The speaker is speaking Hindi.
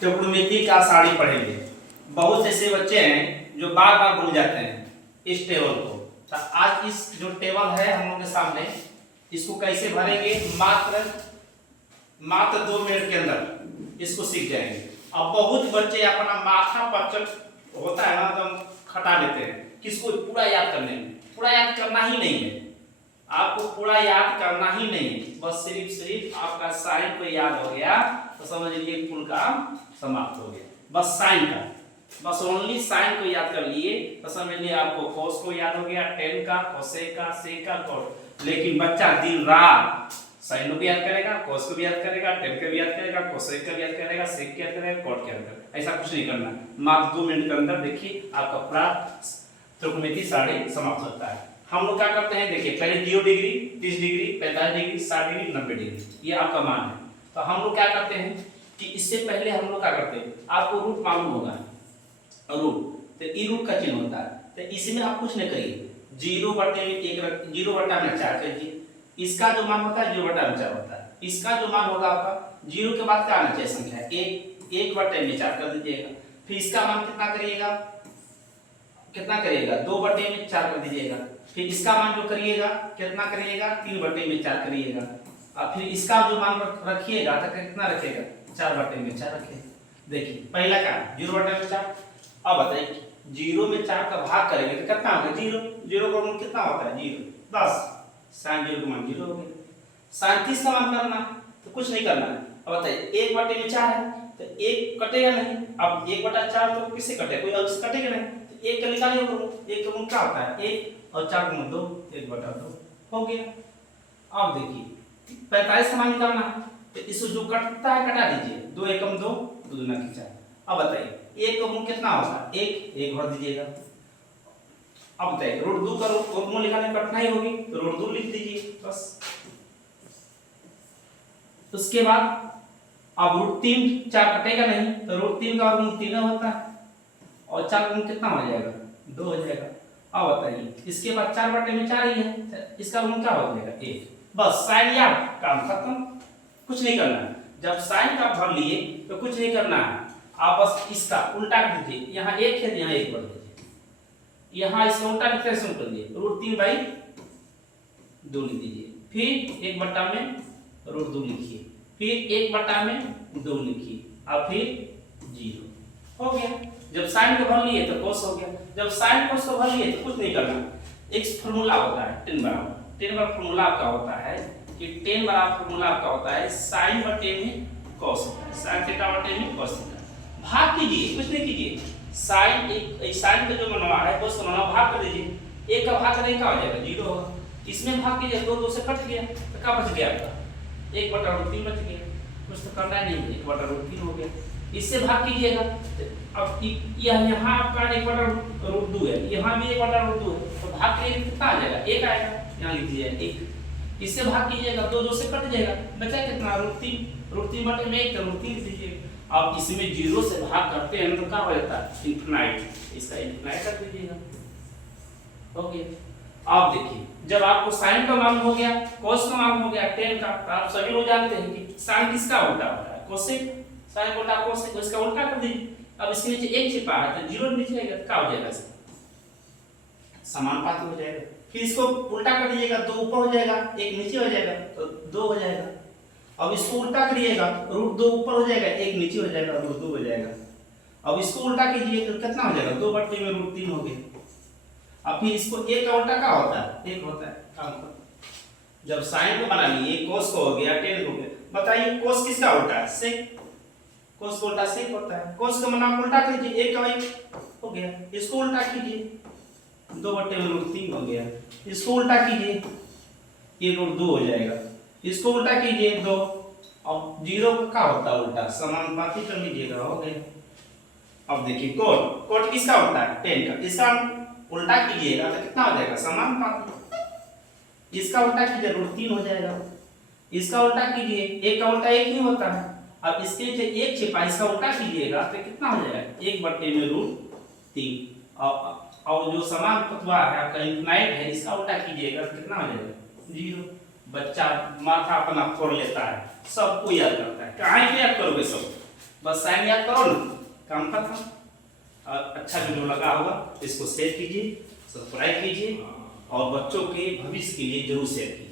त्रिकोणमिति का साड़ी पढ़ेंगे। बहुत ऐसे बच्चे हैं जो बार बार भूल जाते हैं इस टेबल को। तो आज इस जो टेबल है हम लोग के सामने, इसको कैसे भरेंगे, मात्र 2 मिनट के अंदर इसको सीख जाएंगे। अब बहुत बच्चे अपना माथा पचट होता है ना, तो हम खटा लेते हैं किसको पूरा याद करने में। पूरा याद करना ही नहीं है, आपको पूरा याद करना ही नहीं है, बस सिर्फ आपका साइन को याद हो गया तो समझ लीजिए कुल काम समाप्त हो गया। बस साइन का, बस ओनली साइन को याद कर लिए तो समझ लिए आपको कोस को याद हो गया, टेन का, कोसेक का, सेक का, कोट। लेकिन बच्चा दिन रात साइन को भी याद करेगा, कोस को भी याद करेगा, टेन का भी याद करेगा, कोसेक का भी याद करेगा, सेक का याद करेगा, कोट का याद करेगा। ऐसा कुछ नहीं करना, मात्र 2 मिनट के अंदर देखिए आपका पूरा त्रिकोणमिति साड़ी समाप्त होता है। हम लोग क्या करते हैं, देखिए पहले 0 degree, 30 degree, 45 degree, 60 degree, 90 degree, ये आपका मान है। तो हम लोग क्या करते हैं कि इससे पहले हम लोग क्या करते हैं, आपको रूट मालूम होगा, रूट तो ई रूट का चिन्ह होता है। तो इसमें आप कुछ नहीं करिए, 0/4 कीजिए। इसका जो मान होता है 0/4 होता है। इसका जो मान होगा आपका 0 के बाद क्या आना चाहिए संख्या 1/4 कर दीजिएगा। फिर इसका मान कितना करिएगा, 2/4 कर दीजिएगा। फिर इसका मान जो करिएगा कितना करिएगा, 3/4 करिएगा। और फिर इसका जो मान रखिएगा तो कितना रखिएगा, 4/4 रखिएगा। देखिए पहला का 0/4। अब बताइए 0 में 4 का भाग करेंगे तो कितना होगा, 0 का मान कितना होता है, 0। बस sin 0 का मान 0 हो गया। sin 30 का मान करना तो कुछ नहीं करना है। अब बताइए 1/4 है तो 1 कटेगा नहीं। अब 1/4 तो किससे कटेगा, कोई अंश कटेगा नहीं, तो 1 का निकालिए। 1 का मान क्या होता है 1 और 4 का मान 2, 1/2 हो गया। अब देखिए 45 का मान निकालना है तो इसको जो कटता है कटा दीजिए, 2 एकम 2, 2 दूना 4। अब बताइए 1 का मूल कितना होगा, 1 भर दीजिएगा। अब बताइए √2 का मूल निकालने में कठिनाई होगी तो √2 लिख दीजिए बस। उसके बाद अब √3 4 कटेगा नहीं तो √3 का वर्गमूल 3 होता है और 4 का मूल कितना हो जाएगा, 2 हो जाएगा। अब बताइए इसके बाद 4/4 ही है, इसका वर्गमूल क्या हो जाएगा, 1। बस साइन याद, काम खत्म, कुछ नहीं करना है। जब साइन का भर लिए तो कुछ नहीं करना है, आप बस इसका उल्टा कर दीजिए। यहाँ 1 है, यहाँ 1 भर दीजिए। यहाँ इसका उल्टा लिखते हैं, कर दिए √3/2 लिख दीजिए। फिर 1/2 लिखिए, फिर 1/2 लिखिए और फिर 0 हो गया। जब साइन को भर लिए तो कोस हो गया। जब साइन कोस को भर लिए तो कुछ नहीं करना, एक फार्मूला होता है tan बराबर। tan बराबर फार्मूला आपका होता है कि tan बराबर फार्मूला आपका होता है sin बटे में cos होता है, sin थीटा/tan में cos थीटा। भाग कीजिए, कुछ नहीं कीजिए, साइन का जो मनवा है कोस का मनवा भाग कर दीजिए। 1 का भाग करेंगे क्या हो जाएगा, 0 होगा। इसमें भाग कीजिए, 2 से कट गया तो क्या बच गया आपका, 1/√3 बच गया। कुछ तो करना नहीं, 1/√3 हो गया। इससे भाग कीजिएगा अब यहाँ आपका 1/√2 है, यहाँ भी 1/√2 है, तो भाग करिए कितना आ जाएगा, 1 आएगा। यहाँ लिख दीजिए 1। इससे भाग कीजिएगा, 2 से कट जाएगा, बचा कितना, √3/1 तो √3 लिख दीजिए। अब इसमें 0 से भाग करते हैं तो क्या हो जाता है, इनफिनाइट, इसका इनफिनाइट कर दीजिएगा। ओके, अब देखिए जब आपको साइन का मालूम हो गया, कोस का मालूम हो गया, tan का, तो आप सभी लोग जानते हैं कि साइन किसका उल्टा होता है, कोसेक। साइन उल्टा कोसेक, इसका उल्टा कर दीजिए। अब इसके नीचे 1 छिपा है तो 0 नीचे आएगा तो क्या हो जाएगा, समानुपाती हो जाएगा। फिर इसको उल्टा कर दीजिएगा, 2 ऊपर हो जाएगा, 1 नीचे हो जाएगा तो 2 हो जाएगा। अब इसको उल्टा करिएगा, √2 ऊपर हो जाएगा, 1 नीचे हो जाएगा, √2 हो जाएगा। अब इसको उल्टा कीजिए तो कितना हो जाएगा, 2/3 हो गया। अब फिर इसको 1 का उल्टा क्या होता है, 1 होता है, काम खत्म। जब साइन को बना लिए, कोस को हो गया, tan को हो गया। बताइए कोस किसका उल्टा है, सेक। कोस का उल्टा सेक होता है। कोस का मान उल्टा कीजिए, 1 का 1 हो गया। इसको उल्टा कीजिए, 2/√3 हो गया। इसको उल्टा कीजिए, ये √2 हो जाएगा। इसको उल्टा कीजिए 2। अब 0 का होता है उल्टा, समानुपाती कर लीजिएगा, हो गया। अब देखिए कोट किसका होता है, tan का। इसका उल्टा कीजिएगा तो कितना हो जाएगा, समानुपाती। इसका उल्टा कीजिए, √3 हो जाएगा। इसका उल्टा कीजिए, 1 का उल्टा 1 ही होता है। अब इसके नीचे 1 छिपा, इसका उल्टा कीजिएगा तो कितना हो जाएगा, 1/√3। और जो समान तत्व है आपका इनफिनाइट है, इसका उल्टा कीजिएगा तो कितना हो जाएगा, 0। बच्चा माथा अपना फोड़ लेता है, सबको याद करता है, कहाँ याद करोगे सब, बस साइन याद करो ना, काम खत्म। और अच्छा वीडियो लगा होगा इसको शेयर कीजिए, सब्सक्राइब कीजिए और बच्चों के भविष्य के लिए जरूर शेयर कीजिए।